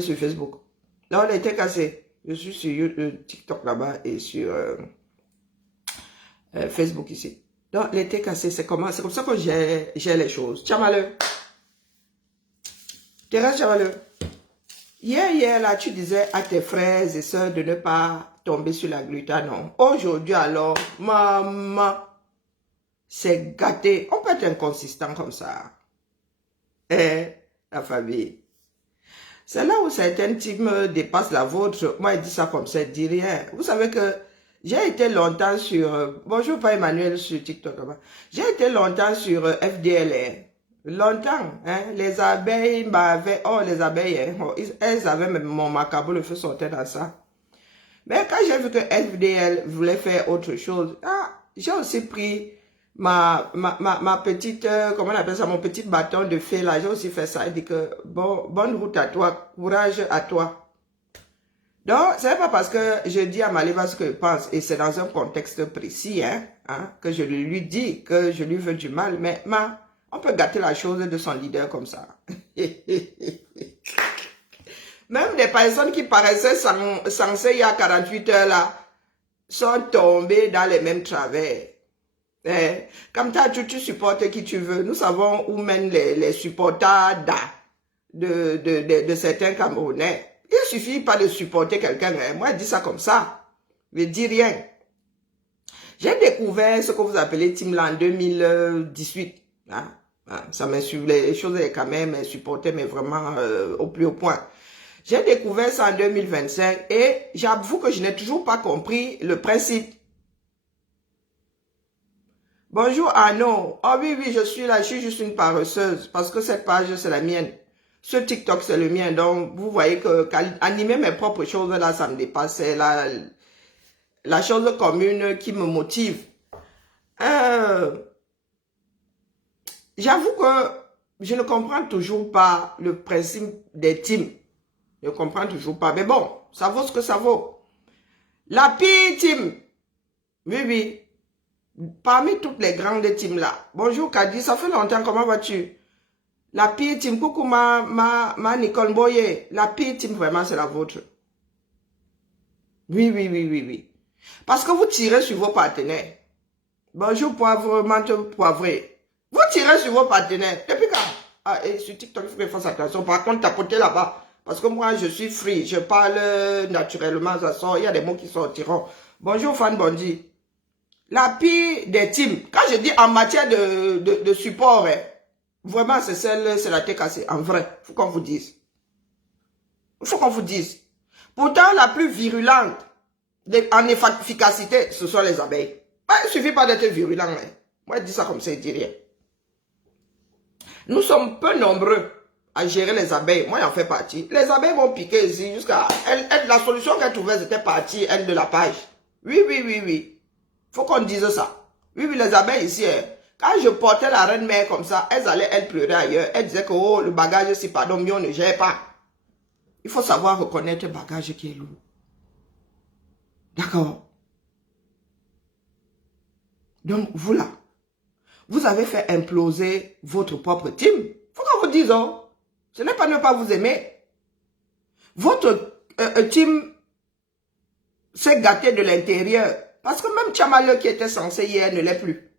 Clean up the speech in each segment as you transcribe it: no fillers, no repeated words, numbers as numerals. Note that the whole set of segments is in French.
sur Facebook. Là, elle était cassée. Je suis sur TikTok là-bas et sur Facebook ici. Donc, elle était cassée. C'est comme ça que j'ai les choses. Tchamaleux. Thérèse Tchamaleux. Hier, là, tu disais à tes frères et sœurs de ne pas tomber sur la glutamine. Aujourd'hui, alors, maman, c'est gâté. On peut être inconsistant comme ça. La famille. C'est là où certaines teams dépassent la vôtre. Moi, je dis ça comme ça, je dis rien. Vous savez que j'ai été longtemps sur... bonjour, pas Emmanuel sur TikTok. J'ai été longtemps sur FDL. Longtemps. Hein, les abeilles m'avaient... Oh, les abeilles, hein, elles avaient même mon macabre, le feu sortait dans ça. Mais quand j'ai vu que FDL voulait faire autre chose, j'ai aussi pris ma petite, comment on appelle ça, mon petit bâton de fée là, j'ai aussi fait ça. Il dit que, bon, bonne route à toi, courage à toi. Donc, c'est pas parce que je dis à Maliba ce que je pense, et c'est dans un contexte précis, que je lui dis que je lui veux du mal, mais on peut gâter la chose de son leader comme ça. Même des personnes qui paraissaient censées il y a 48 heures là, sont tombées dans les mêmes travers. Comme ça, tu supportes qui tu veux. Nous savons où mènent les supporters de certains Camerounais. Il ne suffit pas de supporter quelqu'un. Moi, je dis ça comme ça. Je ne dis rien. J'ai découvert ce que vous appelez Teamland en 2018. Ça m'insultait, les choses quand même supportaient, mais vraiment au plus haut point. J'ai découvert ça en 2025 et j'avoue que je n'ai toujours pas compris le principe. Bonjour Arnaud. Oh oui, je suis là, je suis juste une paresseuse parce que cette page, c'est la mienne. Ce TikTok, c'est le mien. Donc, vous voyez que animer mes propres choses, là, ça me dépasse. C'est la chose commune qui me motive. J'avoue que je ne comprends toujours pas le principe des teams. Je ne comprends toujours pas. Mais bon, ça vaut ce que ça vaut. La pire team. Oui. Parmi toutes les grandes teams là. Bonjour Kadi, ça fait longtemps, comment vas-tu? La pire team, coucou ma Nicole Boye. La pire team, vraiment, c'est la vôtre. Oui. Parce que vous tirez sur vos partenaires. Bonjour poivre, menthe poivré. Vous tirez sur vos partenaires. Depuis quand? Et sur TikTok, il faut que je fasse attention. Par contre, tapotez là-bas. Parce que moi, je suis free. Je parle naturellement, ça sort. Il y a des mots qui sortiront. Bonjour Fan Bondi. La pire des teams, quand je dis en matière de support, vraiment c'est la tête cassée, en vrai, il faut qu'on vous dise. Il faut qu'on vous dise. Pourtant, la plus virulente en efficacité, ce sont les abeilles. Il ne suffit pas d'être virulent. Moi, je dis ça comme ça, je dis rien. Nous sommes peu nombreux à gérer les abeilles. Moi, j'en fais partie. Les abeilles vont piquer ici jusqu'à... La solution qu'elle trouvait, c'était partie, elle, de la page. Oui. Faut qu'on dise ça. Oui, les abeilles ici, quand je portais la reine mère comme ça, elles pleuraient ailleurs. Elles disaient que oh, le bagage, si pardon, mieux on ne gère pas. Il faut savoir reconnaître le bagage qui est lourd. D'accord. Donc, vous là, vous avez fait imploser votre propre team. Faut qu'on vous dise, oh, ce n'est pas ne pas vous aimer. Votre team s'est gâté de l'intérieur. Parce que même Tchamaleux qui était censé hier ne l'est plus.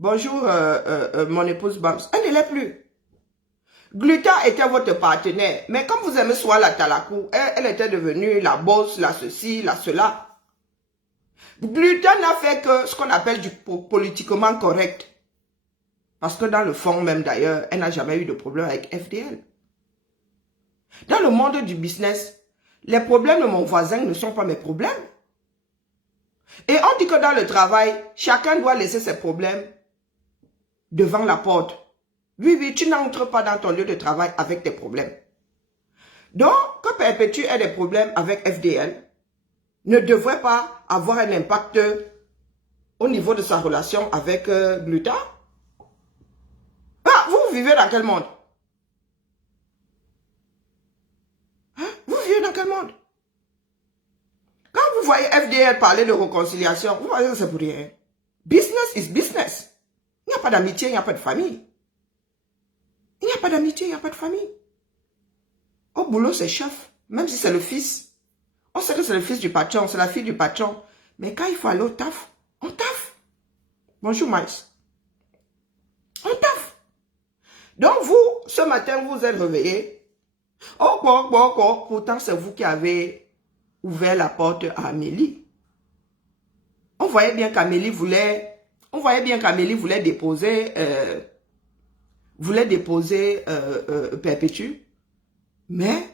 Bonjour mon épouse Bams, elle ne l'est plus. Gluta était votre partenaire, mais comme vous aimez soit la Talakou, elle était devenue la boss, la ceci, la cela. Gluta n'a fait que ce qu'on appelle du politiquement correct. Parce que dans le fond même d'ailleurs, elle n'a jamais eu de problème avec FDL. Dans le monde du business, les problèmes de mon voisin ne sont pas mes problèmes. Et on dit que dans le travail, chacun doit laisser ses problèmes devant la porte. Oui, tu n'entres pas dans ton lieu de travail avec tes problèmes. Donc, que Perpétue ait des problèmes avec FDL ne devrait pas avoir un impact au niveau de sa relation avec Gluta. Vous vivez dans quel monde? Vous vivez dans quel monde? Quand vous voyez FDL parler de réconciliation, vous voyez que c'est pour rien. Business is business. Il n'y a pas d'amitié, il n'y a pas de famille. Il n'y a pas d'amitié, il n'y a pas de famille. Au boulot, c'est chef. Même si c'est le fils. On sait que c'est le fils du patron, c'est la fille du patron. Mais quand il faut aller au taf, on taffe. Bonjour, Maïs. On taffe. Donc vous, ce matin, vous êtes réveillés. Oh, pourtant, c'est vous qui avez ouvert la porte à Amélie. On voyait bien qu'Amélie voulait déposer, Perpétue. Mais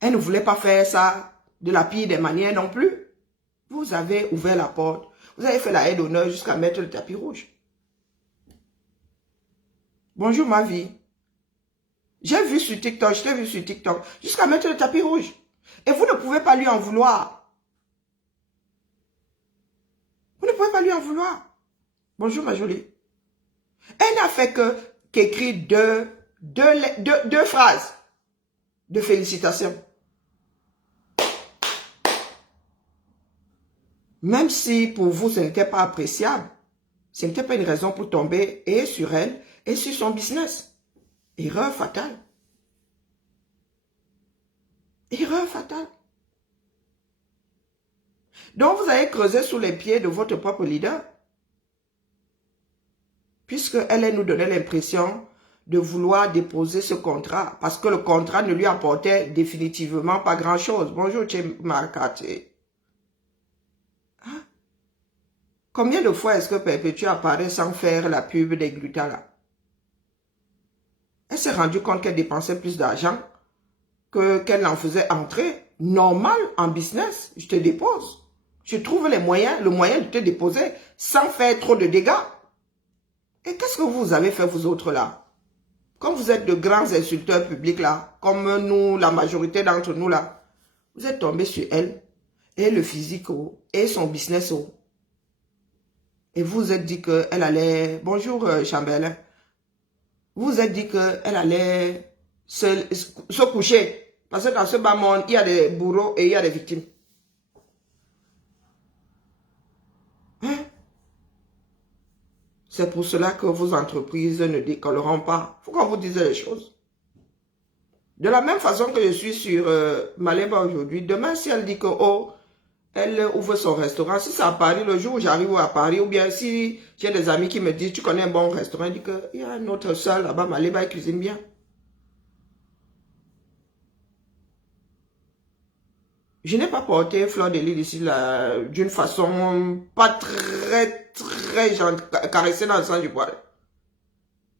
elle ne voulait pas faire ça de la pire des manières non plus. Vous avez ouvert la porte. Vous avez fait la haie d'honneur jusqu'à mettre le tapis rouge. Bonjour ma vie. J'ai vu sur TikTok, je t'ai vu sur TikTok, jusqu'à mettre le tapis rouge. Et vous ne pouvez pas lui en vouloir. Vous ne pouvez pas lui en vouloir. Bonjour ma jolie. Elle n'a fait qu'écrire deux phrases de félicitations. Même si pour vous ce n'était pas appréciable, ce n'était pas une raison pour tomber et sur elle et sur son business. Erreur fatale. Erreur fatale. Donc vous allez creuser sous les pieds de votre propre leader. Puisqu'elle nous donnait l'impression de vouloir déposer ce contrat. Parce que le contrat ne lui apportait définitivement pas grand-chose. Bonjour, Marcate. Hein? Combien de fois est-ce que Perpétue apparaît sans faire la pub des glutins là? Elle s'est rendue compte qu'elle dépensait plus d'argent qu'elle en faisait entrer. Normal en business, je te dépose. Je trouve le moyen de te déposer sans faire trop de dégâts. Et qu'est-ce que vous avez fait vous autres là? Comme vous êtes de grands insulteurs publics là, comme nous, la majorité d'entre nous là, vous êtes tombés sur elle, et le physique, et son business. Et vous vous êtes dit qu'elle allait... Bonjour Chambellan. Vous vous êtes dit qu'elle allait se coucher. Parce que dans ce bas monde, il y a des bourreaux et il y a des victimes. Hein? C'est pour cela que vos entreprises ne décolleront pas. Il faut qu'on vous dise les choses. De la même façon que je suis sur Maléba aujourd'hui, demain si elle dit que elle ouvre son restaurant, si c'est à Paris, le jour où j'arrive à Paris, ou bien si j'ai des amis qui me disent tu connais un bon restaurant, je dis qu'il y a un autre seul là-bas, Maléba, il cuisine bien. Je n'ai pas porté Fleur de Lys ici d'une façon pas très caressée dans le sens du poil.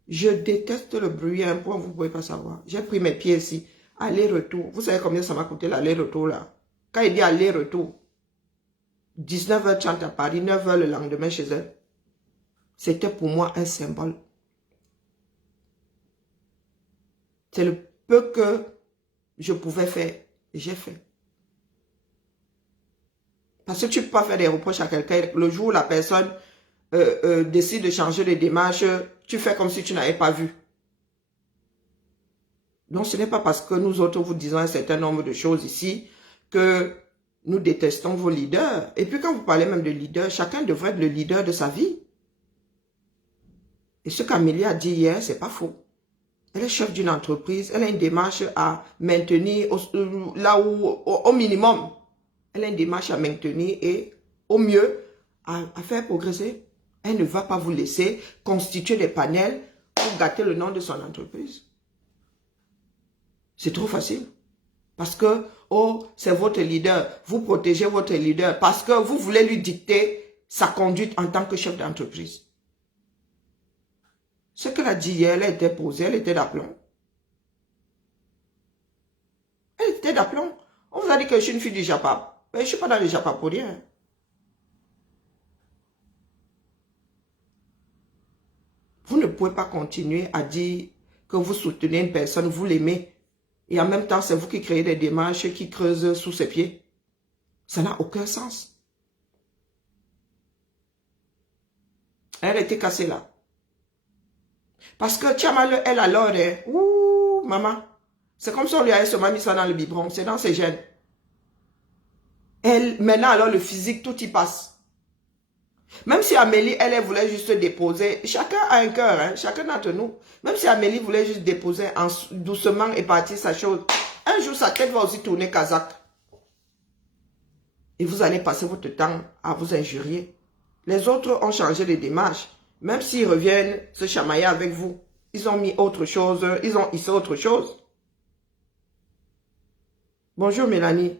Je déteste le bruit à un point, vous ne pouvez pas savoir. J'ai pris mes pieds ici, aller-retour. Vous savez combien ça m'a coûté l'aller-retour là? Quand il dit aller-retour, 19h30 à Paris, 9h le lendemain chez elle. C'était pour moi un symbole. C'est le peu que je pouvais faire. Et j'ai fait. Parce que tu ne peux pas faire des reproches à quelqu'un. Le jour où la personne décide de changer de démarche, tu fais comme si tu n'avais pas vu. Donc ce n'est pas parce que nous autres vous disons un certain nombre de choses ici que nous détestons vos leaders. Et puis quand vous parlez même de leader, chacun devrait être le leader de sa vie. Et ce qu'Amélie a dit hier, c'est pas faux. Elle est chef d'une entreprise, elle a une démarche à maintenir là où, au minimum, elle a une démarche à maintenir et au mieux à faire progresser. Elle ne va pas vous laisser constituer des panels pour gâter le nom de son entreprise. C'est trop facile. Parce que, oh, c'est votre leader. Vous protégez votre leader parce que vous voulez lui dicter sa conduite en tant que chef d'entreprise. Ce qu'elle a dit hier, elle était posée, elle était d'aplomb. Elle était d'aplomb. On vous a dit que je suis une fille du Japap. Mais je ne suis pas dans le Japap pour rien. Vous ne pouvez pas continuer à dire que vous soutenez une personne, vous l'aimez. Et en même temps, c'est vous qui créez des démarches qui creusent sous ses pieds. Ça n'a aucun sens. Elle était cassée là. Parce que Tchamal, elle alors, ouh, maman, c'est comme si on lui avait seulement mis ça dans le biberon, c'est dans ses gènes. Elle, maintenant alors le physique, tout y passe. Même si Amélie, elle voulait juste déposer, chacun a un cœur, hein, chacun d'entre nous. Même si Amélie voulait juste déposer doucement et partir sa chose, un jour sa tête va aussi tourner kazakh. Et vous allez passer votre temps à vous injurier. Les autres ont changé de démarche. Même s'ils reviennent se chamailler avec vous, ils ont mis autre chose, ils ont hissé autre chose. Bonjour Mélanie.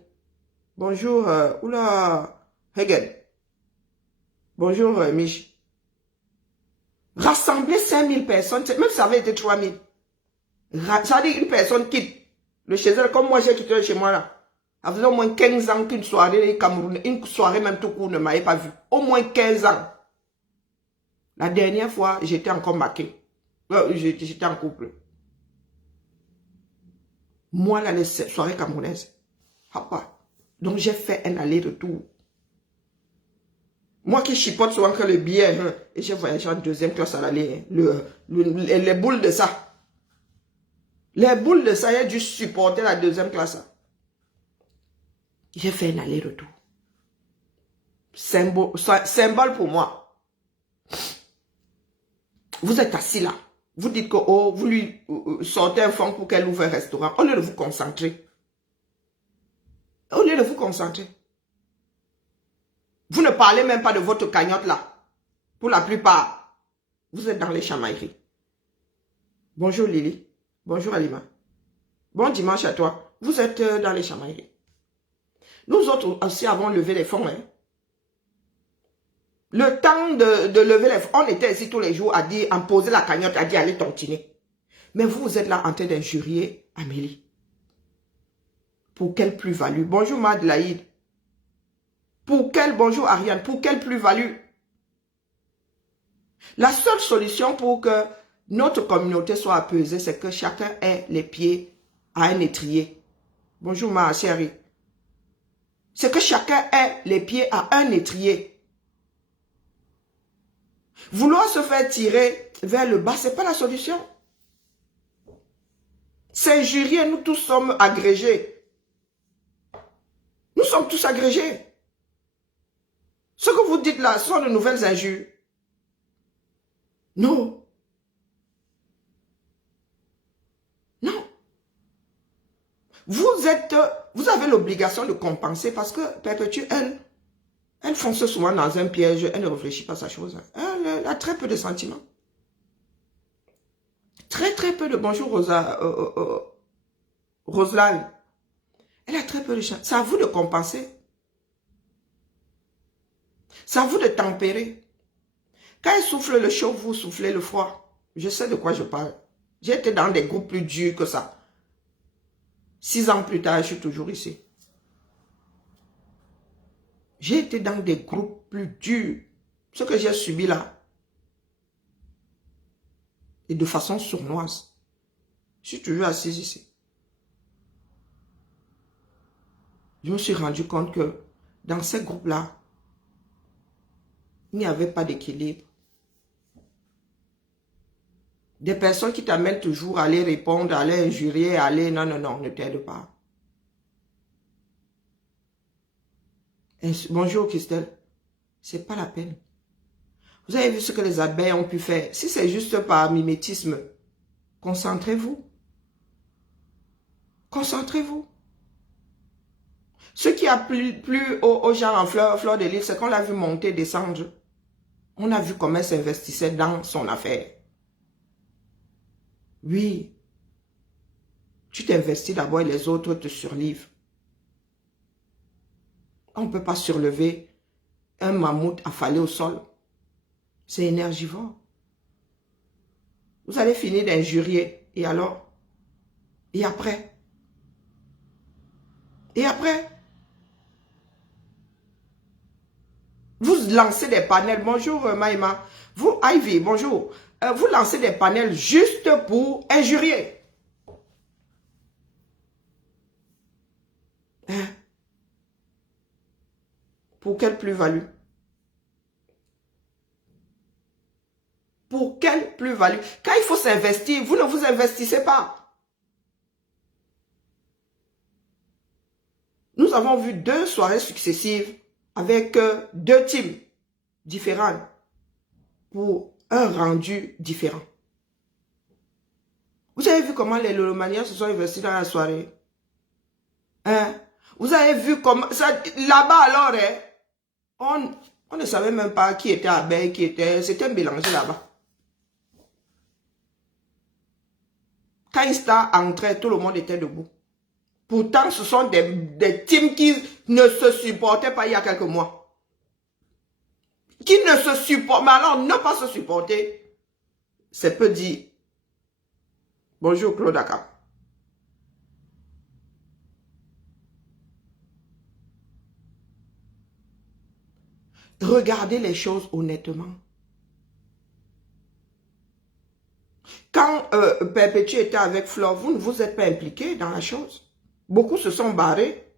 Bonjour, oula, Hegen. Bonjour Mich. Rassembler 5000 personnes, même si ça avait été 3000. Ça dit une personne quitte le chez elle, comme moi j'ai quitté le chez moi là. Ça faisait au moins 15 ans qu'une soirée Cameroun, une soirée même tout court ne m'avait pas vu. Au moins 15 ans. La dernière fois, j'étais encore maquée. J'étais en couple. Moi là, les soirées camerounaises. Papa. Donc j'ai fait un aller-retour. Moi qui chipote souvent que le billet, et j'ai voyagé en deuxième classe à l'aller. Les boules de ça. Les boules de ça, j'ai dû supporter la deuxième classe. J'ai fait un aller-retour. Symbole pour moi. Vous êtes assis là. Vous dites que oh, vous lui sortez un fonds pour qu'elle ouvre un restaurant. Au lieu de vous concentrer. Au lieu de vous concentrer. Vous ne parlez même pas de votre cagnotte là. Pour la plupart, vous êtes dans les chamailleries. Bonjour Lily. Bonjour Alima. Bon dimanche à toi. Vous êtes dans les chamailleries. Nous autres aussi avons levé les fonds. Hein. Le temps de lever les fonds, on était ici tous les jours à dire, à poser la cagnotte, à dire allez tontiner. Mais vous êtes là en train d'injurier Amélie. Pour quelle plus-value? Bonjour Madelaïd. Pour quelle, bonjour Ariane, pour quelle plus-value? La seule solution pour que notre communauté soit apaisée, c'est que chacun ait les pieds à un étrier. Bonjour ma chérie. C'est que chacun ait les pieds à un étrier. Vouloir se faire tirer vers le bas, ce n'est pas la solution. S'injurier, nous tous sommes agrégés. Nous sommes tous agrégés. Ce que vous dites là, ce sont de nouvelles injures. Non. Non. Vous avez l'obligation de compenser parce que Perpétue, elle fonce souvent dans un piège, elle ne réfléchit pas à sa chose. Elle a très peu de sentiments. Très peu de... Bonjour Roselaine. Elle a très peu de chance. C'est à vous de compenser. C'est à vous de tempérer. Quand elle souffle le chaud, vous soufflez le froid. Je sais de quoi je parle. J'ai été dans des groupes plus durs que ça. 6 ans plus tard, je suis toujours ici. J'ai été dans des groupes plus durs. Ce que j'ai subi là. Et de façon sournoise. Je suis toujours assise ici. Je me suis rendu compte que dans ces groupes-là, il n'y avait pas d'équilibre. Des personnes qui t'amènent toujours à aller répondre, à aller injurier, à aller... Non, ne t'aide pas. Bonjour Christelle. C'est pas la peine. Vous avez vu ce que les abeilles ont pu faire. Si c'est juste par mimétisme, concentrez-vous. Concentrez-vous. Ce qui a plu aux gens en fleur de l'île, c'est qu'on l'a vu monter, descendre. On a vu comment elle s'investissait dans son affaire. Oui. Tu t'investis d'abord et les autres te surlivrent. On ne peut pas surlever un mammouth affalé au sol. C'est énergivore. Vous allez finir d'injurier. Et alors? Et après? Et après? Vous lancez des panels. Bonjour Maïma. Vous, Ivy, bonjour. Vous lancez des panels juste pour injurier. Hein? Pour quelle plus-value? Pour quelle plus-value? Quand il faut s'investir, vous ne vous investissez pas. Nous avons vu 2 soirées successives avec 2 teams différents pour un rendu différent. Vous avez vu comment les Lolomaniens se sont investis dans la soirée? Hein? Vous avez vu comment... Là-bas alors, hein, on ne savait même pas qui était abeille, qui était... C'était mélangé là-bas. Quand Insta entrait, tout le monde était debout. Pourtant, ce sont des teams qui ne se supportaient pas il y a quelques mois. Qui ne se supportent... Mais alors, ne pas se supporter, c'est peu dire. Bonjour Claude Aka. Regardez les choses honnêtement. Quand Perpétue était avec Flore, vous ne vous êtes pas impliqué dans la chose. Beaucoup se sont barrés.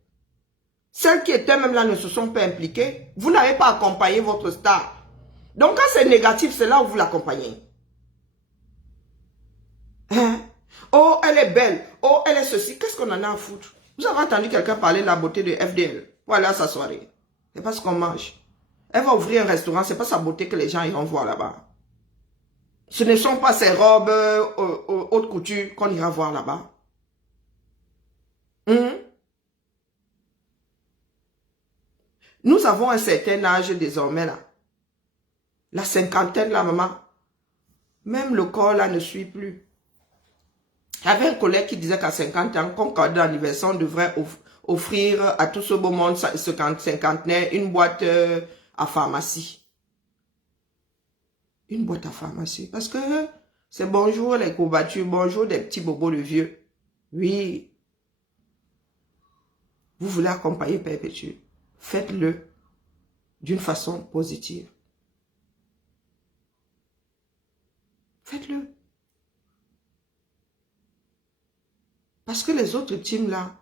Celles qui étaient même là ne se sont pas impliquées. Vous n'avez pas accompagné votre star. Donc quand c'est négatif, c'est là où vous l'accompagnez. Hein? Oh, elle est belle. Oh, elle est ceci. Qu'est-ce qu'on en a à foutre? Vous avez entendu quelqu'un parler de la beauté de FDL pour aller à sa soirée. C'est pas ce qu'on mange. Elle va ouvrir un restaurant, c'est pas sa beauté que les gens iront voir là-bas. Ce ne sont pas ses robes haute couture qu'on ira voir là-bas. Nous avons un certain âge désormais là. La cinquantaine là, maman. Même le corps là ne suit plus. Il y avait un collègue qui disait qu'à 50 ans, comme cadeau d'anniversaire, on devrait offrir à tout ce beau monde cinquantenaire une boîte à pharmacie. Une boîte à pharmacie. Parce que c'est bonjour les courbatures, bonjour des petits bobos de vieux. Oui. Vous voulez accompagner Perpétue. Faites-le d'une façon positive. Faites-le. Parce que les autres teams là,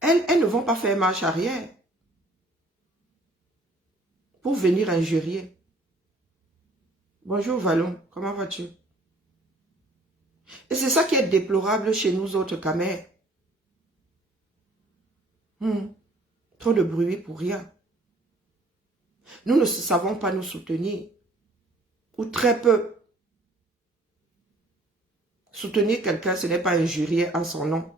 elles ne vont pas faire marche arrière pour venir injurier. Bonjour Vallon, comment vas-tu? Et c'est ça qui est déplorable chez nous autres camers. Trop de bruit pour rien. Nous ne savons pas nous soutenir. Ou très peu. Soutenir quelqu'un, ce n'est pas injurier en son nom.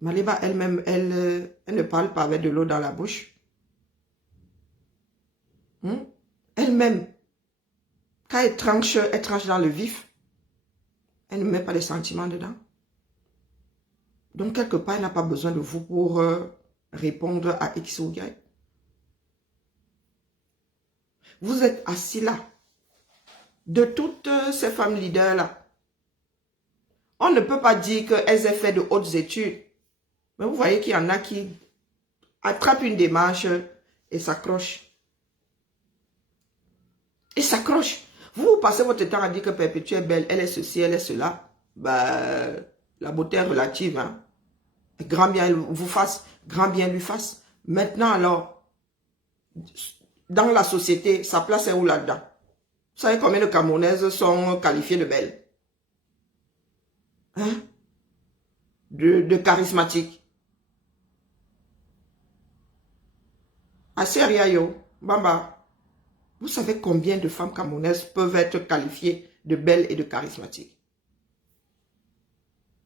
Maliba elle-même, elle ne parle pas avec de l'eau dans la bouche. Elle-même, quand elle tranche dans le vif. Elle ne met pas les sentiments dedans. Donc, quelque part, elle n'a pas besoin de vous pour répondre à X ou Y. Vous êtes assis là. De toutes ces femmes leaders-là, on ne peut pas dire qu'elles aient fait de hautes études. Mais vous voyez qu'il y en a qui attrapent une démarche et s'accrochent. Et s'accrochent. Vous passez votre temps à dire que Perpétue est belle, elle est ceci, elle est cela. Bah, la beauté est relative. Hein. Grand bien vous fasse, grand bien lui fasse. Maintenant alors, dans la société, sa place est où là-dedans? Vous savez combien de Camerounaises sont qualifiées de belles? Hein? De charismatiques. Asseria yo, Bamba. Vous savez combien de femmes camerounaises peuvent être qualifiées de belles et de charismatiques?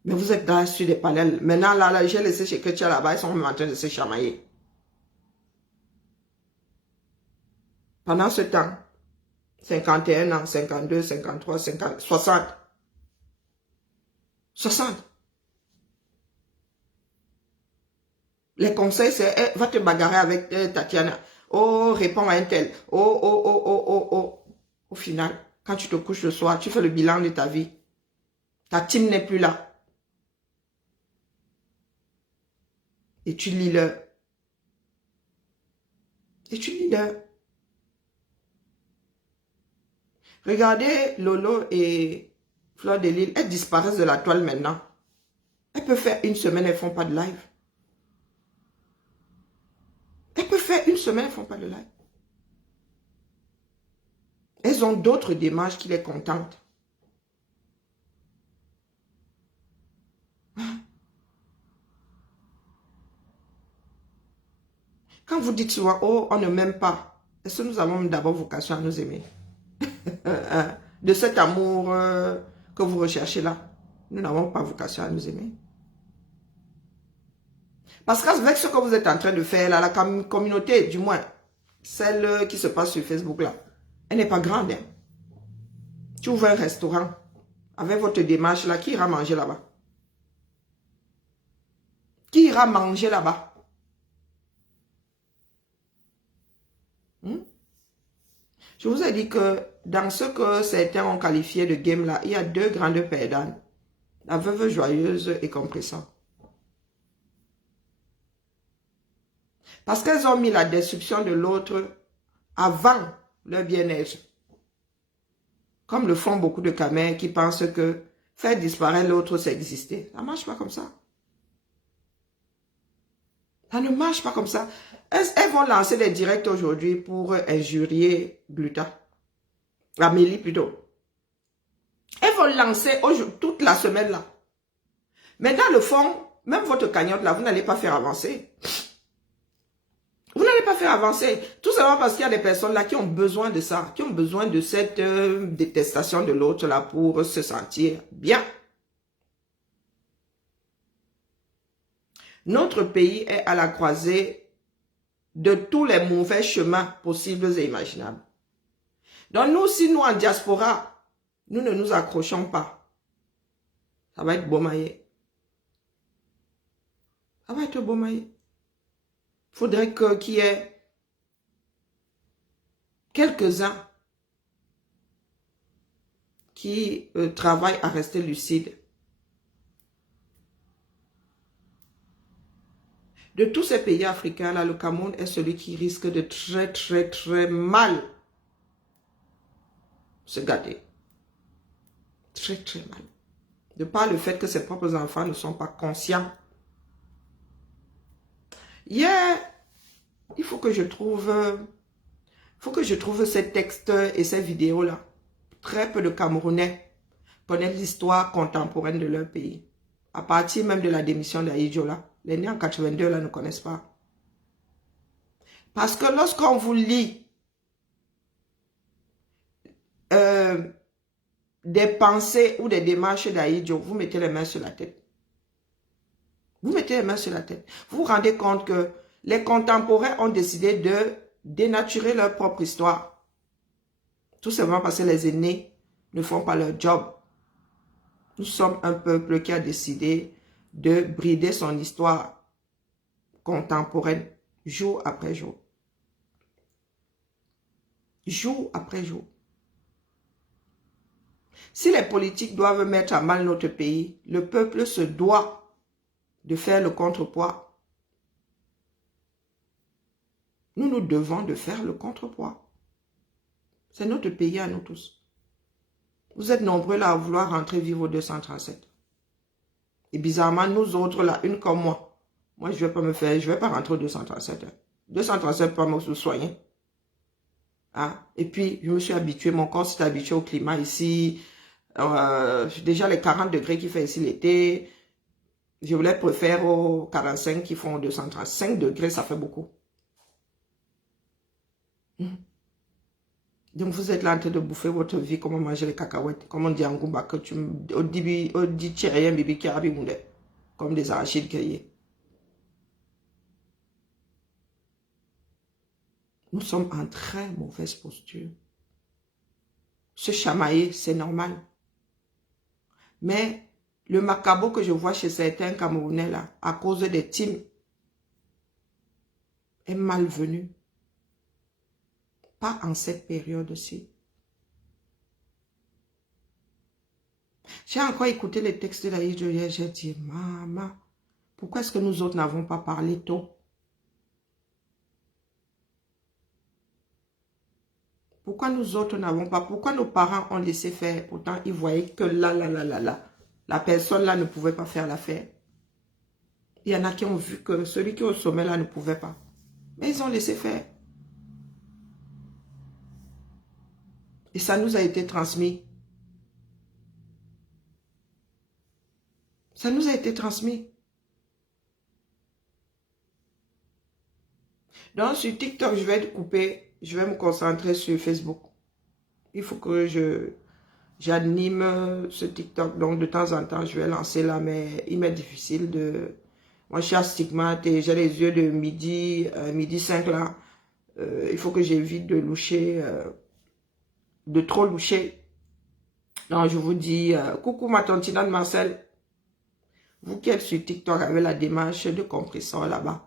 Mais vous êtes là sur des panels. Maintenant, là j'ai laissé chez Ketia là-bas, ils sont en train de se chamailler. Pendant ce temps, 51 ans, 52, 53, 50, 60. 60. Les conseils, c'est va te bagarrer avec Tatiana. Oh, réponds à un tel. Oh. Au final, quand tu te couches le soir, tu fais le bilan de ta vie. Ta team n'est plus là. Et tu lis leur. Regardez Lolo et Fleur de Lille, elles disparaissent de la toile maintenant. Elles peuvent faire une semaine, elles ne font pas de live. Elles peuvent faire une semaine, elles ne font pas de live. Elles ont d'autres démarches qui les contentent. Quand vous dites souvent, oh, on ne m'aime pas, est-ce que nous avons d'abord vocation à nous aimer? De cet amour que vous recherchez là, nous n'avons pas vocation à nous aimer. Parce qu'avec ce que vous êtes en train de faire, là, la communauté, du moins, celle qui se passe sur Facebook, là, elle n'est pas grande. Hein. Tu ouvres un restaurant, avec votre démarche, là, qui ira manger là-bas? Qui ira manger là-bas? Je vous ai dit que dans ce que certains ont qualifié de game là, il y a deux grandes perdantes. La veuve joyeuse et compressant. Parce qu'elles ont mis la destruction de l'autre avant leur bien-être. Comme le font beaucoup de camers qui pensent que faire disparaître l'autre, c'est exister. Ça ne marche pas comme ça. Ça ne marche pas comme ça. Elles vont lancer des directs aujourd'hui pour injurier Gluta. Amélie plutôt. Elles vont lancer toute la semaine là. Mais dans le fond, même votre cagnotte là, vous n'allez pas faire avancer. Vous n'allez pas faire avancer. Tout simplement parce qu'il y a des personnes là qui ont besoin de ça. Qui ont besoin de cette détestation de l'autre là pour se sentir bien. Notre pays est à la croisée de tous les mauvais chemins possibles et imaginables. Donc nous, si nous en diaspora, nous ne nous accrochons pas, ça va être Bomaye. Ça va être Bomaye. Il faudrait qu'il y ait quelques-uns qui travaillent à rester lucides. De tous ces pays africains, là, le Cameroun est celui qui risque de très mal se gâter. Très mal. De par le fait que ses propres enfants ne sont pas conscients. Il faut que je trouve ces textes et ces vidéos-là. Très peu de Camerounais connaissent l'histoire contemporaine de leur pays. À partir même de la démission d'Ahidjo, là. Les nés en 82, là, ne connaissent pas. Parce que lorsqu'on vous lit des pensées ou des démarches d'Ahidjo, vous mettez les mains sur la tête. Vous mettez les mains sur la tête. Vous vous rendez compte que les contemporains ont décidé de dénaturer leur propre histoire. Tout simplement parce que les aînés ne font pas leur job. Nous sommes un peuple qui a décidé de brider son histoire contemporaine jour après jour. Jour après jour. Si les politiques doivent mettre à mal notre pays, le peuple se doit de faire le contrepoids. Nous devons de faire le contrepoids. C'est notre pays à nous tous. Vous êtes nombreux là à vouloir rentrer vivre au 237. Et bizarrement, nous autres là, une comme moi, je vais pas rentrer au 237. 237 pas me soigner. Ah, et puis, je me suis habitué, mon corps s'est habitué au climat ici. Déjà les 40 degrés qu'il fait ici l'été, je voulais préférer aux 45 qui font 235 degrés, ça fait beaucoup. Donc vous êtes là en train de bouffer votre vie, comment manger les cacahuètes, comme on dit en Goumba, que tu me dis rien, bébé qui a comme des arachides cueillis. Nous sommes en très mauvaise posture. Se chamailler, c'est normal. Mais le macabre que je vois chez certains Camerounais là, à cause des teams, est malvenu. Pas en cette période-ci. J'ai encore écouté les textes de la hier, j'ai dit, maman, pourquoi est-ce que nous autres n'avons pas parlé tôt? Pourquoi nous autres n'avons pas, pourquoi nos parents ont laissé faire? Pourtant, ils voyaient que la personne là ne pouvait pas faire l'affaire. Il y en a qui ont vu que celui qui est au sommet là ne pouvait pas. Mais ils ont laissé faire. Et ça nous a été transmis. Ça nous a été transmis. Donc, sur TikTok, je vais être coupé. Je vais me concentrer sur Facebook. Il faut que j'anime ce TikTok. Donc, de temps en temps, je vais lancer là. Mais il m'est difficile de Moi, je suis astigmate et j'ai les yeux de midi 5 là. Il faut que j'évite de loucher, de trop loucher. Donc, je vous dis, coucou ma tantinante Marcel. Vous qui êtes sur TikTok avec la démarche de compresseur là-bas.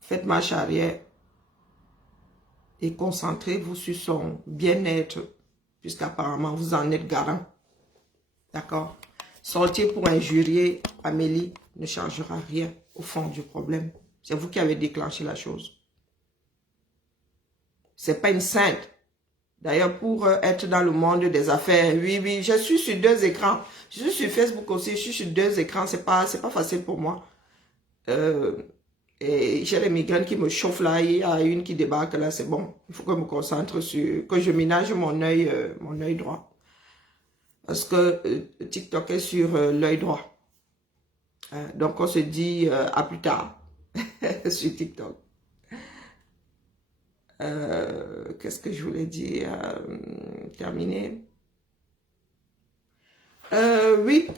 Faites marche arrière. Et concentrez-vous sur son bien-être. Puisqu'apparemment, vous en êtes garant. D'accord? Sortir pour injurier Amélie ne changera rien au fond du problème. C'est vous qui avez déclenché la chose. C'est pas une sainte. D'ailleurs, pour être dans le monde des affaires, oui, je suis sur 2 écrans. Je suis sur Facebook aussi, je suis sur 2 écrans. C'est pas facile pour moi. Et j'ai les migraines qui me chauffent là. Il y a une qui débarque là, c'est bon. Il faut que je me concentre sur, que je ménage mon œil droit. Parce que TikTok est sur l'œil droit. Donc, on se dit à plus tard sur TikTok. Qu'est-ce que je voulais dire? Terminé. Oui.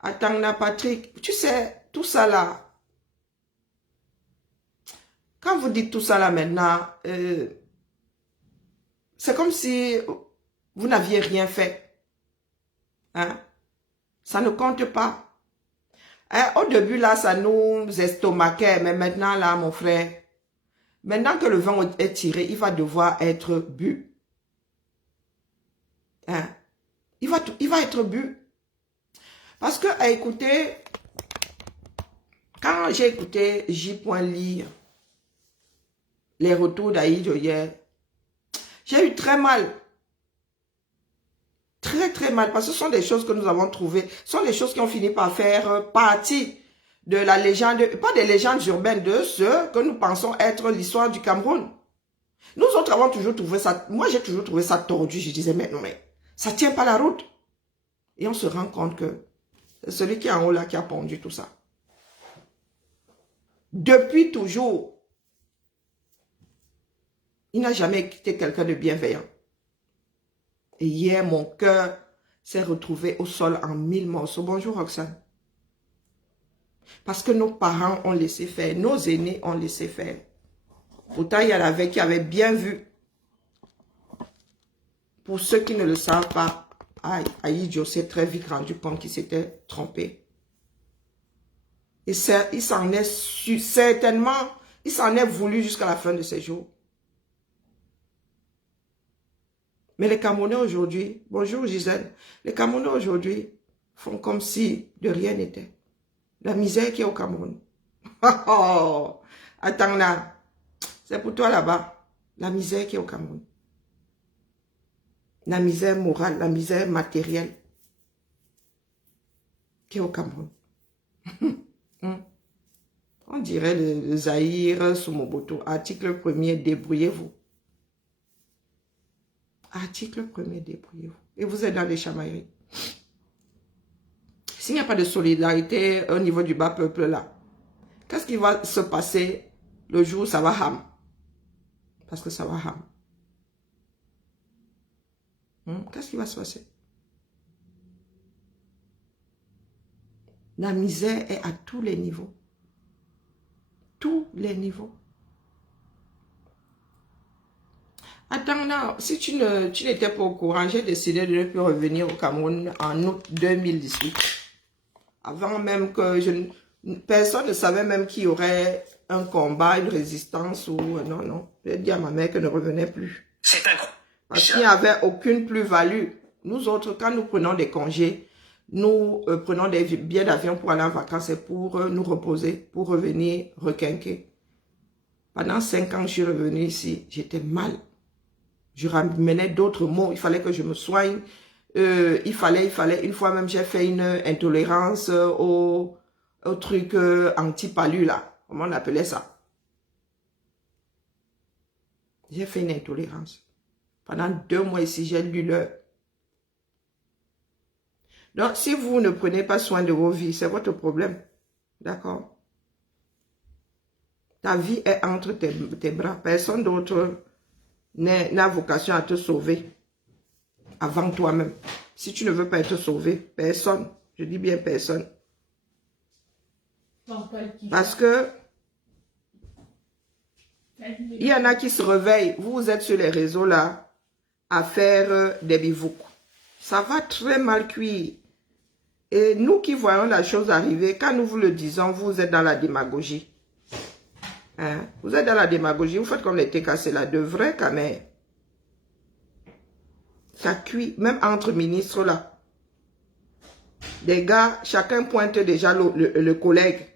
Attends, Patrick. Tu sais, tout ça là. Quand vous dites tout ça là maintenant, c'est comme si vous n'aviez rien fait. Hein? Ça ne compte pas. Hein? Au début là, ça nous estomaquait. Mais maintenant là, mon frère, maintenant que le vin est tiré, il va devoir être bu. Hein? Il va être bu. Parce que, à écouter, quand j'ai écouté J.Lire, les retours d'Aïdjo hier, j'ai eu très mal. Très mal. Parce que ce sont des choses que nous avons trouvées. Ce sont des choses qui ont fini par faire partie de la légende, pas des légendes urbaines, de ce que nous pensons être l'histoire du Cameroun. Nous autres avons toujours trouvé ça, moi j'ai toujours trouvé ça tordu. Je disais, mais non, mais ça ne tient pas la route. Et on se rend compte que c'est celui qui est en haut là qui a pondu tout ça. Depuis toujours, il n'a jamais quitté quelqu'un de bienveillant. Et hier, mon cœur s'est retrouvé au sol en 1000 morceaux. Bonjour Roxane. Parce que nos parents ont laissé faire, nos aînés ont laissé faire. Pourtant, il y en avait qui avaient bien vu. Pour ceux qui ne le savent pas, Aïdjo s'est très vite rendu compte qu'il s'était trompé. Et il s'en est certainement, il s'en est voulu jusqu'à la fin de ses jours. Mais les Camerounais aujourd'hui, bonjour Gisèle, les Camerounais aujourd'hui font comme si de rien n'était. La misère qui est au Cameroun. Oh, attends là, c'est pour toi là-bas, la misère qui est au Cameroun. La misère morale, la misère matérielle qui est au Cameroun. On dirait le Zaïre sous Mobutu. Article 1er, débrouillez-vous. Article 1er, débrouillez-vous. Et vous êtes dans les chamailleries. S'il n'y a pas de solidarité au niveau du bas peuple là, qu'est-ce qui va se passer le jour où ça va ham? Parce que ça va ham. Qu'est-ce qui va se passer? La misère est à tous les niveaux. Tous les niveaux. Attends, non, si tu n'étais pas au courant, j'ai décidé de ne plus revenir au Cameroun en août 2018. Avant même que personne ne savait même qu'il y aurait un combat, une résistance ou... Non. J'ai dit à ma mère qu'elle ne revenait plus. C'est incroyable. Parce qu'il n'y avait aucune plus-value. Nous autres, quand nous prenons des congés, nous prenons des billets d'avion pour aller en vacances et pour nous reposer, pour revenir requinquer. Pendant 5 ans, je suis revenue ici. J'étais mal. Je ramenais d'autres mots. Il fallait que je me soigne. Il fallait. Une fois même, j'ai fait une intolérance au truc anti-palu là. Comment on appelait ça? J'ai fait une intolérance. Pendant 2 mois ici, j'ai lu l'heure. Donc, si vous ne prenez pas soin de vos vies, c'est votre problème. D'accord? Ta vie est entre tes bras. Personne d'autre n'a vocation à te sauver avant toi-même. Si tu ne veux pas être sauvé, personne, je dis bien personne, Parce que il y en a qui se réveillent. Vous êtes sur les réseaux là à faire des bivoucs. Ça va très mal cuire. Et nous qui voyons la chose arriver, quand nous vous le disons, vous êtes dans la démagogie. Hein? Vous êtes dans la démagogie. Vous faites comme les TKC là, de vrai quand même. Ça cuit, même entre ministres là. Des gars, chacun pointe déjà le collègue.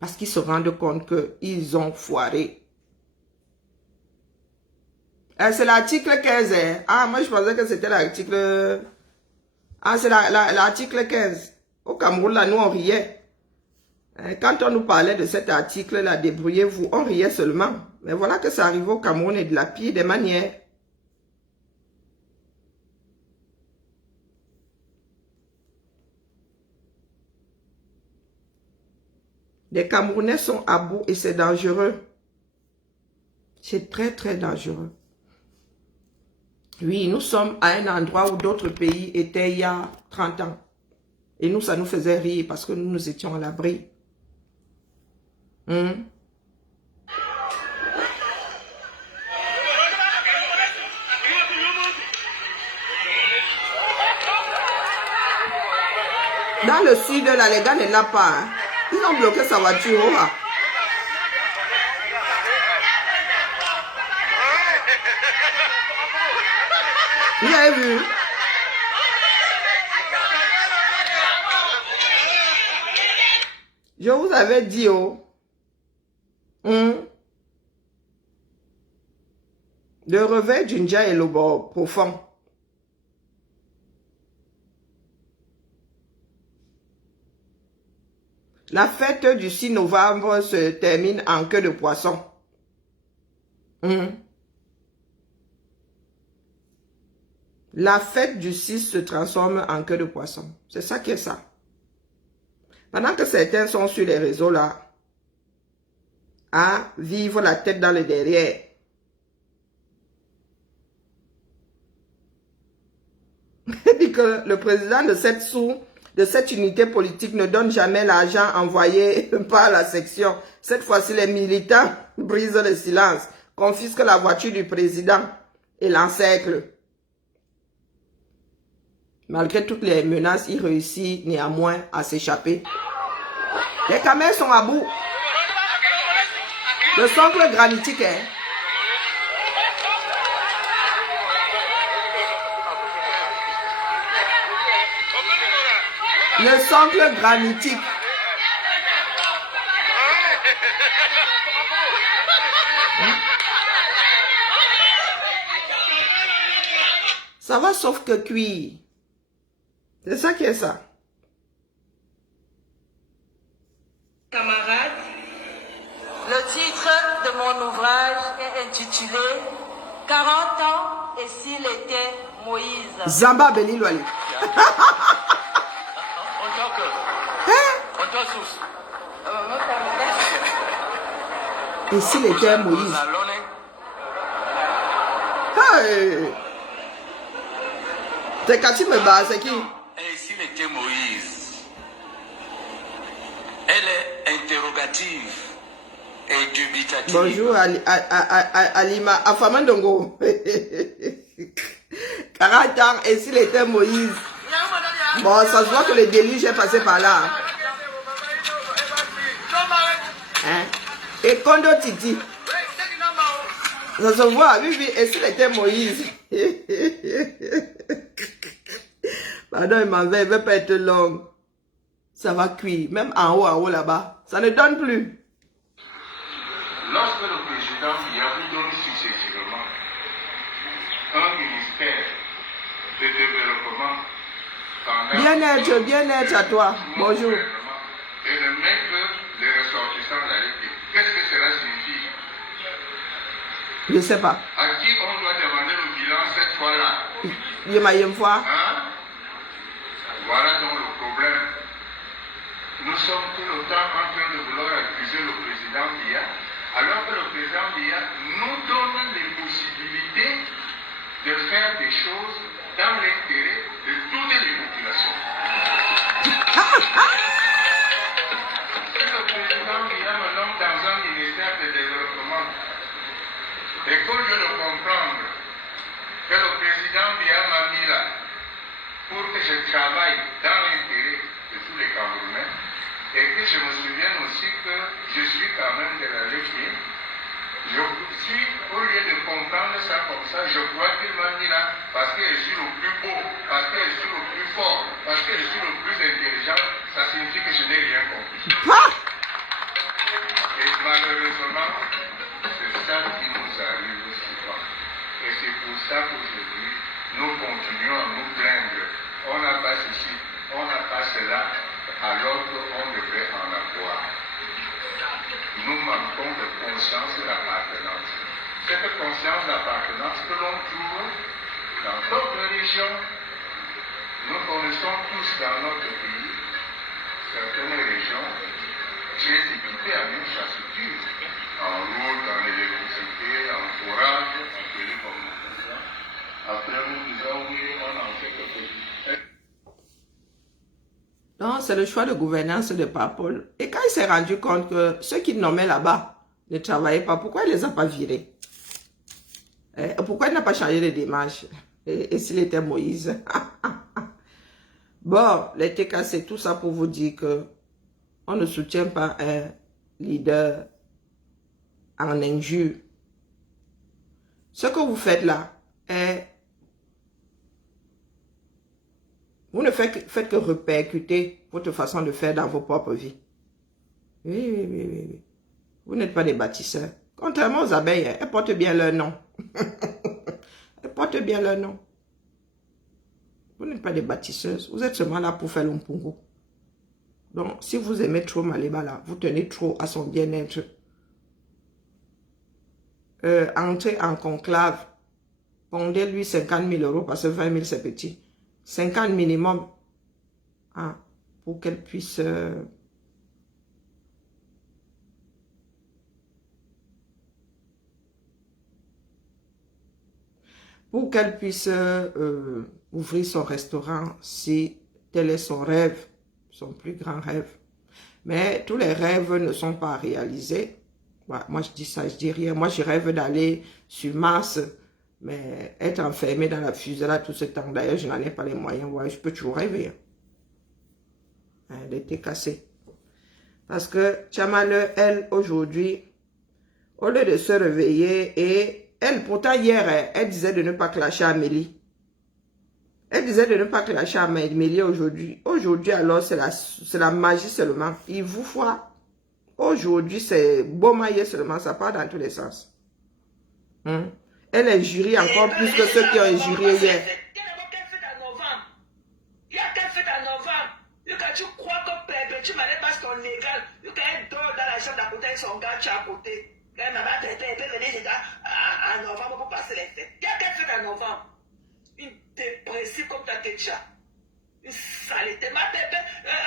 Parce qu'ils se rendent compte qu'ils ont foiré. C'est l'article 15. Hein? Ah, moi je pensais que c'était l'article... Ah, c'est l'article 15. Au Cameroun, là, nous on riait. Quand on nous parlait de cet article-là, débrouillez-vous, on riait seulement. Mais voilà que ça arrive au Cameroun et de la pire des manières. Les Camerounais sont à bout et c'est dangereux. C'est très, très dangereux. Oui, nous sommes à un endroit où d'autres pays étaient il y a 30 ans. Et nous, ça nous faisait rire parce que nous étions à l'abri. Dans le sud, là, les gars ne l'ont pas. Hein. Ils ont bloqué sa voiture. Oh, ah. Vous avez vu? Je vous avais dit, oh. Le réveil d'India et le bord profond. La fête du 6 novembre se termine en queue de poisson. La fête du 6 se transforme en queue de poisson. C'est ça qui est ça. Pendant que certains sont sur les réseaux là, à vivre la tête dans le derrière. Il dit que le président de cette unité politique ne donne jamais l'argent envoyé par la section. Cette fois-ci, les militants brisent le silence, confisquent la voiture du président et l'encerclent. Malgré toutes les menaces, il réussit néanmoins à s'échapper. Les caméras sont à bout. Le socle granitique est... Le socle granitique. Ça va sauf que cuire. C'est ça qui est ça. Camarades, le titre de mon ouvrage est intitulé 40 ans et s'il était Moïse. Zamba Beni Loali. Et s'il était Moïse. Hey. C'est quand tu me bats, c'est qui? Et s'il était Moïse, elle est interrogative et dubitative. Bonjour Alima Afamandongo. 40 ans et s'il était Moïse. Bon, ça se voit que le déluge est passé par là. Hein? Et Kondo Titi. Ça se voit, oui, oui, et s'il était Moïse. Pardon, il m'en veut pas être long. Ça va cuire, même en haut là-bas. Ça ne donne plus. Lorsque le président Biya vous donne successivement un ministère de développement, Bien-être à toi. Bonjour. et de mettre les ressortissants de la République, qu'est-ce que cela signifie? Je ne sais pas. À qui on doit demander le bilan cette fois-là? Il m'a une fois. Hein? Voilà donc le problème. Nous sommes tout le temps en train de vouloir accuser le président Biya, alors que le président Biya nous donne les possibilités de faire des choses dans l'intérêt de toutes les populations. je me souvienne aussi que je suis quand même de la LFI. Si au lieu de comprendre ça comme ça, je crois qu'il m'a mis là parce que je suis le plus beau, parce que je suis le plus fort, parce que je suis le plus intelligent, ça signifie que je n'ai rien compris. Et malheureusement, c'est ça qui nous arrive souvent. Et c'est pour ça qu'aujourd'hui, nous continuons à nous plaindre. On n'a pas ceci, on n'a pas cela, alors qu'on devrait en avoir. Nous manquons de conscience d'appartenance. Cette conscience d'appartenance que l'on trouve dans d'autres régions, nous connaissons tous dans notre pays certaines régions très équipées en infrastructure, en route, en électricité, en forage, appelé comme ça. Après, nous disons oui, on en fait que petit. Non, c'est le choix de gouvernance de Paul. Et quand il s'est rendu compte que ceux qu'il nommait là-bas ne travaillaient pas, pourquoi il ne les a pas virés? Pourquoi il n'a pas changé de démarche? Et s'il était Moïse? Bon, les TK, c'est tout ça pour vous dire que on ne soutient pas un leader en injure. Ce que vous faites là est... Vous ne faites que répercuter votre façon de faire dans vos propres vies. Oui. Vous n'êtes pas des bâtisseurs. Contrairement aux abeilles, elles portent bien leur nom. Elles portent bien leur nom. Vous n'êtes pas des bâtisseuses. Vous êtes seulement là pour faire l'ompungo. Donc, si vous aimez trop Maliba là, vous tenez trop à son bien-être. Entrez en conclave. Pondez-lui 50 000 € parce que 20 000 c'est petit. 50 minimum, hein, pour qu'elle puisse ouvrir son restaurant si tel est son rêve, son plus grand rêve. Mais tous les rêves ne sont pas réalisés. Ouais, moi je dis ça, je dis rien. Moi je rêve d'aller sur Mars. Mais être enfermé dans la fusée là tout ce temps, d'ailleurs, je n'en ai pas les moyens. Ouais, je peux toujours rêver. Elle était cassée. Parce que Tchamale, elle, aujourd'hui, au lieu de se réveiller, et elle, pourtant, hier, elle disait de ne pas clasher Amélie. Elle disait de ne pas clasher Amélie aujourd'hui. Aujourd'hui, alors, c'est la magie seulement. Il vous faut. Aujourd'hui, c'est beau maillet seulement, ça part dans tous les sens. Elle injurie encore plus que ceux qui ont injurié hier. Il y a quelle fête en novembre? Tu crois que tu m'allais pas ton égal. Tu dort dans la chambre d'à côté avec son gars, tu à côté. Maman, venir en novembre pour passer les fêtes. Il y a quelle fête en novembre? Une dépressive comme ta Técha. Une saleté. Ma bébé,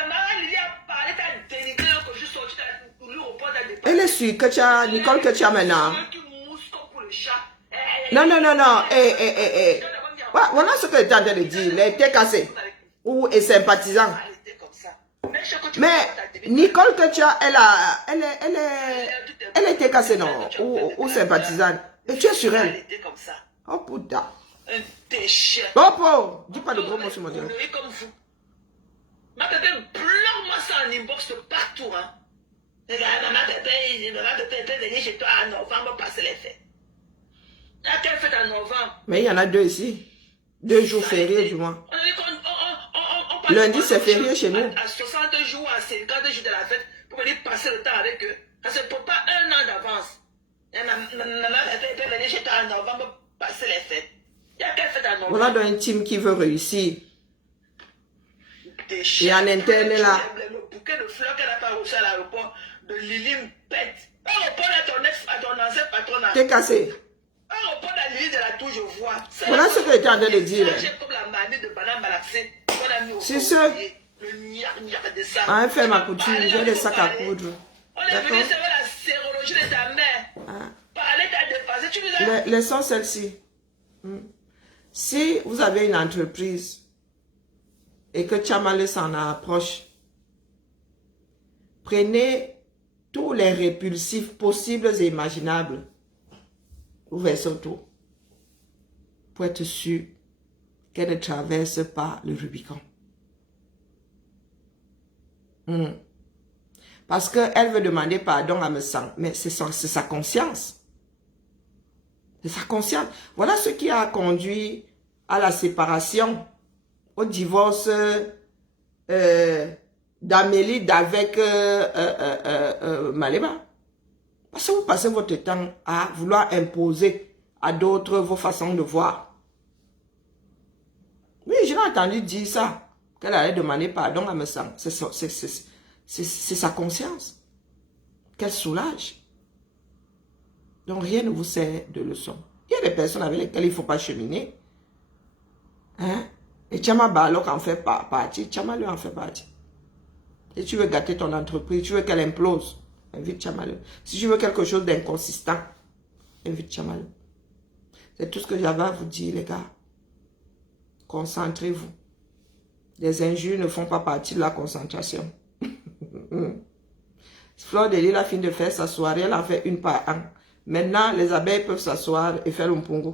maman Lily a parlé, t'as dénigré que je suis sorti pour lui reprendre la dépense. Elle est sûre que tu as, Nicole, que tu as maintenant. Non. Voilà ce que tu as de dire. Les têtes cassées. Ou et sympathisants. Mais Nicole que tu as, elle était cassée, non? Ou sympathisante. Et tu es sur elle. Oh putain. Oh, dis pas de gros mots sur mon dieu. Ma bébé bloque-moi ça en inbox partout. Maman bébé venir chez toi en novembre passer les fêtes. À quelle fête en novembre? Mais il y en a deux ici. 2 jours fériés du mois. Lundi, c'est férié chez nous. À 60 jours, à 50 jours de la fête, pour venir passer le temps avec eux. Ça ne peut pas 1 an d'avance. Maman peut venir chez toi en novembre passer les fêtes. Il y a quelle fête en novembre? Voilà donc un team qui veut réussir. Et en interne là. Le bouquet de fleurs qu'elle n'a pas reçu à l'aéroport de Lily me pète. On reprend à ton ancien patron. T'es cassé. On reprend la Lily de la tour, je vois. Voilà ce que tu es en train de dire. Comme la manée de banane malaxée. C'est ça. Ah, fais ma couture, j'ai des sacs à coudre. On est venu savoir la sérologie de ta mère. Parler ta dépassé, tu nous as... Laissons celle-ci. Si vous avez une entreprise et que Tchamale s'en approche, prenez tous les répulsifs possibles et imaginables. Ouvrez surtout pour être sûr qu'elle ne traverse pas le Rubicon. Parce qu'elle veut demander pardon à me sang. Mais c'est sa conscience. C'est sa conscience. Voilà ce qui a conduit à la séparation, au divorce d'Amélie d'avec Malema. Parce que vous passez votre temps à vouloir imposer à d'autres vos façons de voir. Oui, je l'ai entendu dire ça. Qu'elle allait demander pardon à me sang. C'est sa conscience. Qu'elle soulage. Donc rien ne vous sert de leçon. Il y a des personnes avec lesquelles il ne faut pas cheminer. Hein? Et Tchama Balok en fait partie. Tchama lui en fait partie. Et tu veux gâter ton entreprise, tu veux qu'elle implose, invite Tchama-le. Si tu veux quelque chose d'inconsistant, invite Tchama-le. C'est tout ce que j'avais à vous dire, les gars. Concentrez-vous. Les injures ne font pas partie de la concentration. Fleur de Lys a fini de faire sa soirée, elle en fait une par an. Maintenant, les abeilles peuvent s'asseoir et faire un pongo.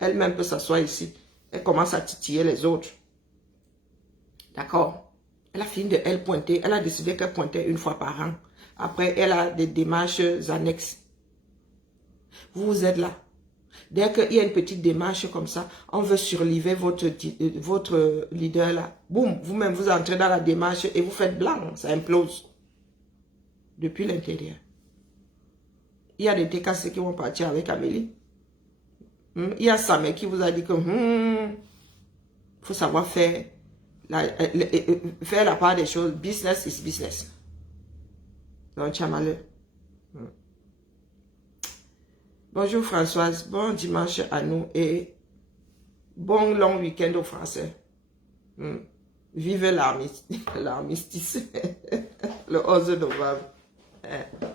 Elle-même peut s'asseoir ici. Elle commence à titiller les autres. D'accord? Elle a fini de elle pointer. Elle a décidé qu'elle pointait une fois par an. Après, elle a des démarches annexes. Vous êtes là. Dès qu'il y a une petite démarche comme ça, on veut surliver votre leader là. Boum, vous-même, vous entrez dans la démarche et vous faites blanc. Ça implose. Depuis l'intérieur. Il y a des TKC qui vont partir avec Amélie. Il y a Samé qui vous a dit que faut savoir faire la part des choses. Business is business. Donc, tu as malheur. Bonjour Françoise, bon dimanche à nous et bon long week-end aux Français. Vive l'armistice, le 11 novembre.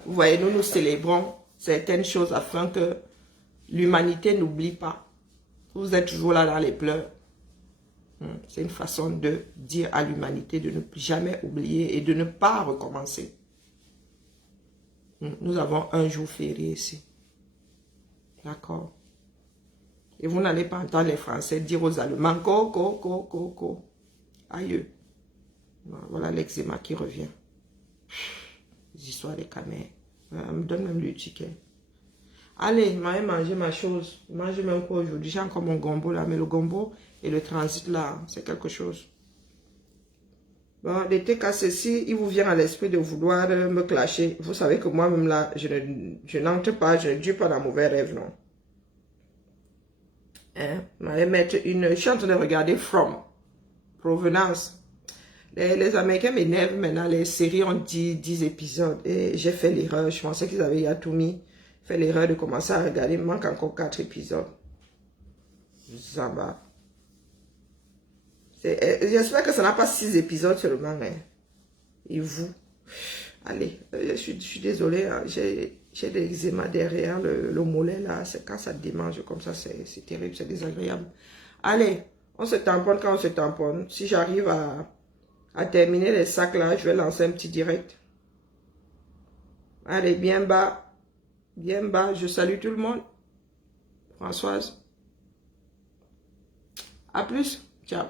Vous voyez, nous célébrons certaines choses afin que l'humanité n'oublie pas. Vous êtes toujours là dans les pleurs. C'est une façon de dire à l'humanité de ne jamais oublier et de ne pas recommencer. Nous avons un jour férié ici. D'accord. Et vous n'allez pas entendre les Français dire aux Allemands « Co. » Aïe. Voilà l'eczéma qui revient. Les histoires des camères. Elle me donne même le ticket. Allez, je vais manger ma chose. Je mange même quoi aujourd'hui. J'ai encore mon gombo là. Mais le gombo et le transit là, c'est quelque chose. Bon, les TKC, il vous vient à l'esprit de vouloir me clasher. Vous savez que moi-même là, je n'entre pas, je ne dure pas dans mauvais rêve, non. Hein? Je vais mettre une... Je suis en train de regarder From. Provenance. Les Américains m'énervent maintenant. Les séries ont 10 épisodes. Et j'ai fait l'erreur. Je pensais qu'ils avaient Yatoumi. Fait l'erreur de commencer à regarder. Il me manque encore 4 épisodes. Ça va. J'espère que ça n'a pas 6 épisodes seulement. Hein. Et vous? Allez, je suis désolée. Hein. J'ai des eczémas derrière le mollet là. C'est quand ça démange comme ça, c'est terrible, c'est désagréable. Allez, on se tamponne quand on se tamponne. Si j'arrive à terminer les sacs là, je vais lancer un petit direct. Allez, bien bas. Bien bas. Je salue tout le monde. Françoise. À plus. Ciao.